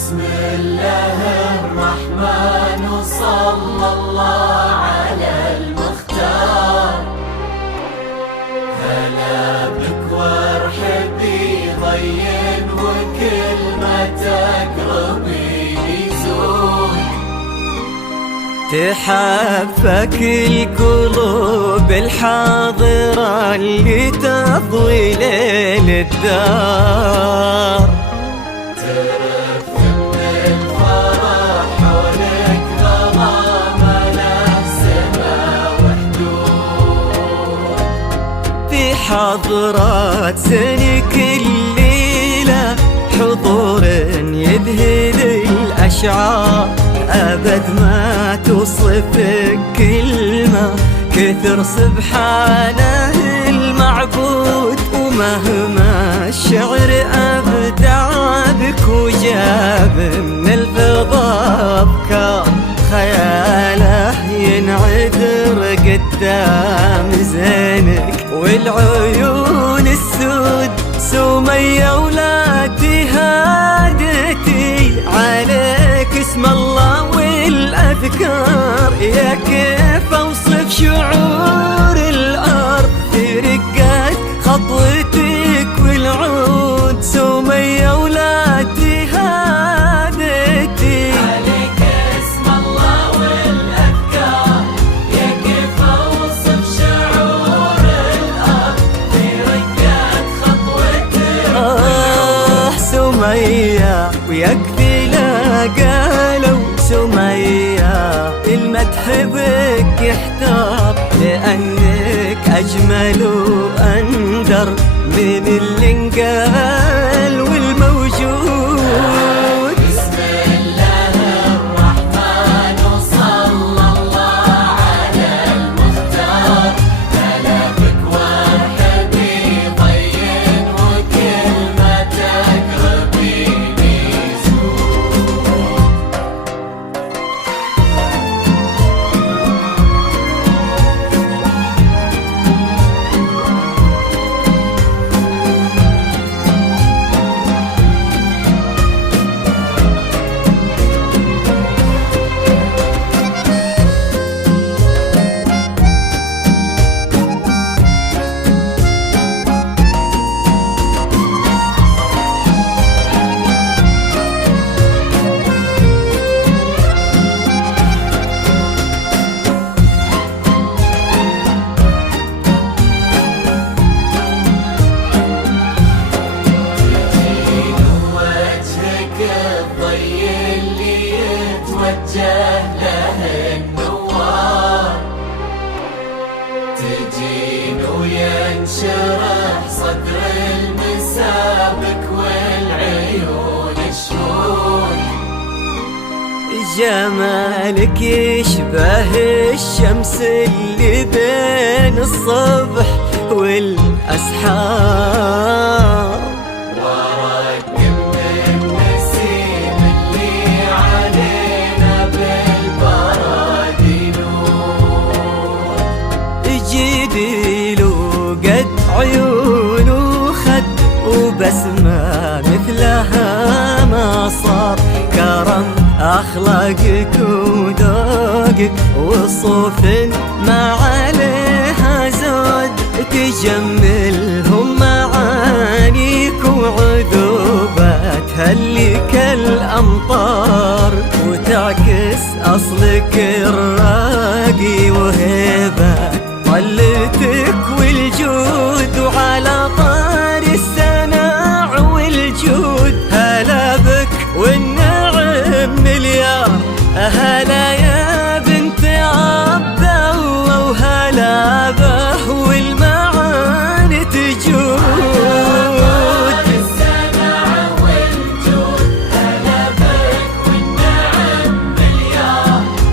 بسم الله الرحمن وصلى الله على المختار. هلا بك وارحبي ضين وكل ما تقربي يزول. تحفك القلوب الحاضرة اللي تضوي ليل الدار. حضرات سنك الليلة حضور يذهل الأشعار. أبد ما توصفك كلمة كثر سبحانه المعبود. ومهما الشعر أبدع بك وجاب من الفضاء أفكار، خياله ينعذر قدام زينك والعيون السود. سمية ولادي هادتي عليك اسم الله والأذكار. يا كيف أوصف شعور الأرض في رقات خطوتك والعود. سمية ولادي هادتي عليك اسم الله والأذكار. يا كيف أوصف شعور الأرض في رقات خطوتك. سمية ويكفي لا قالوا سمية المدح بك يحتار. لأنك أجمل وأندر من اللي انقال والموجود. بسم الله الرحمن وصلى الله على المختار. هلا بك وارحبي ضين وكل ما تقربي يزول. له النوار. تجين وينشرح صدر المسابك والعيون الشهود. جمالك يشبه الشمس اللي بين الصبح والأسحار. عيون وخد وبسمة مثلها ما صار. كرم أخلاقك وذوقك وصوف ما عليها زود. تجملهم معانيك وعذوباتها اللي كالأمطار. وتعكس أصلك الراقي وهيبة طلتك والجود. وعلى طار السناع والجود هلا بك والنعم مليار. هلا يا بنت عبد الله وهلا به والمعاني تجود.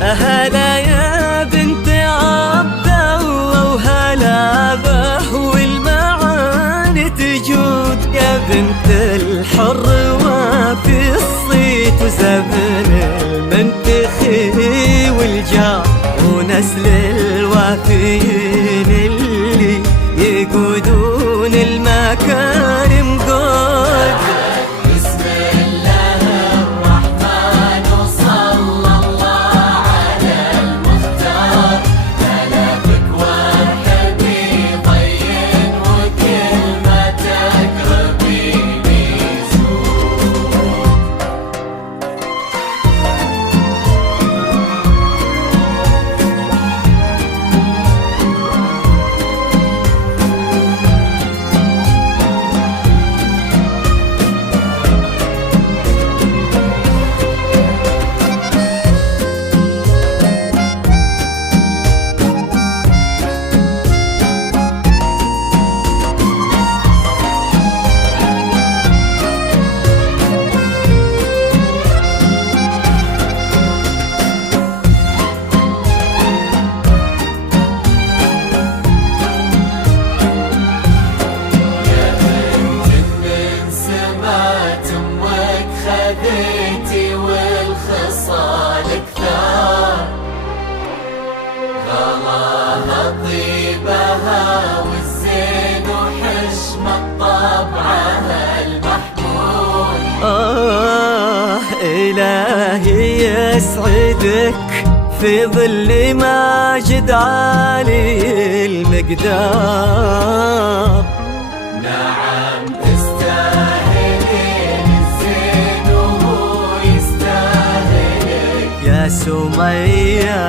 هلا يا بنت عبد الله وهلا به والمعاني تجود. يا بنت الحر وفي الصيت وزبن المنتخي والجار. ونسل الوافيين اللي يقودون المكارم قود. بسم الله الرحمن طبعها المحمود. إلهي يسعدك في ظل ماجد عالي المقدار. نعم تستاهلين الزين وهو يستاهلك يا سمية،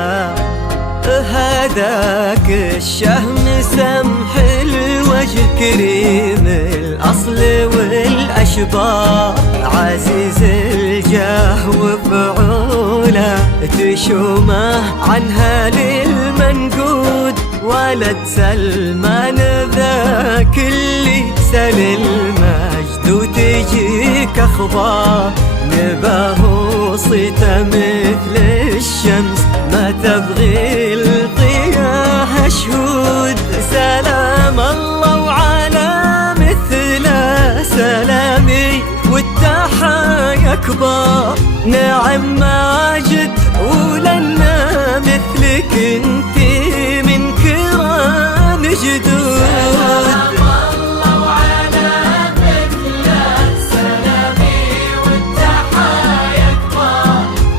هداك الشهم سمح الوجه كريم الأصل والأشبار، عزيز الجاه وفعوله تشومه عنها للمنقود، ولد سلمان ذاك اللي سل المجد وتجيك أخبار، نباه صيته مثل الشمس ما تبغي الضياء شهود. سلام الله وعلى مثله سلامي والتحايا كبار، نعم ماجد ولنا مثلك انتي من كرام جدود.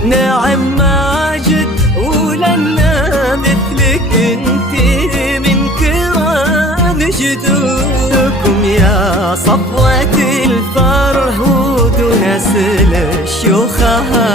نعم ماجد ولنا مثلك انتي من كرام جدودكم، يا صفوة الفرهود ونسل الشيوخها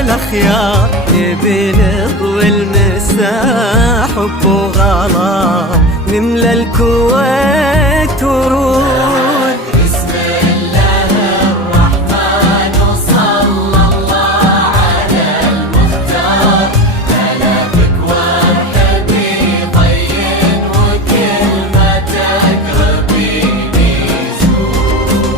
الأخيار، نبي نطوي المساح حب وغلا نملى الكويت ورود. بسم الله الرحمن وصلى الله على المختار، هلا بك وارحبي طين وكلمة تقربيني زود.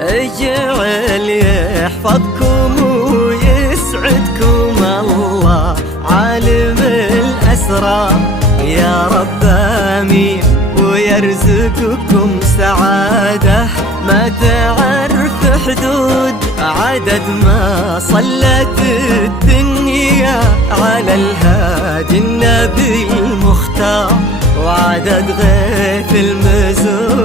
اجعل يحفظكم ويسعدكم الله عالم الأسرار، يا رب آمين ويرزقكم سعادة ما تعرف حدود، عدد ما صلت الدنيا على الهادي النبي المختار، وعدد غيث المزود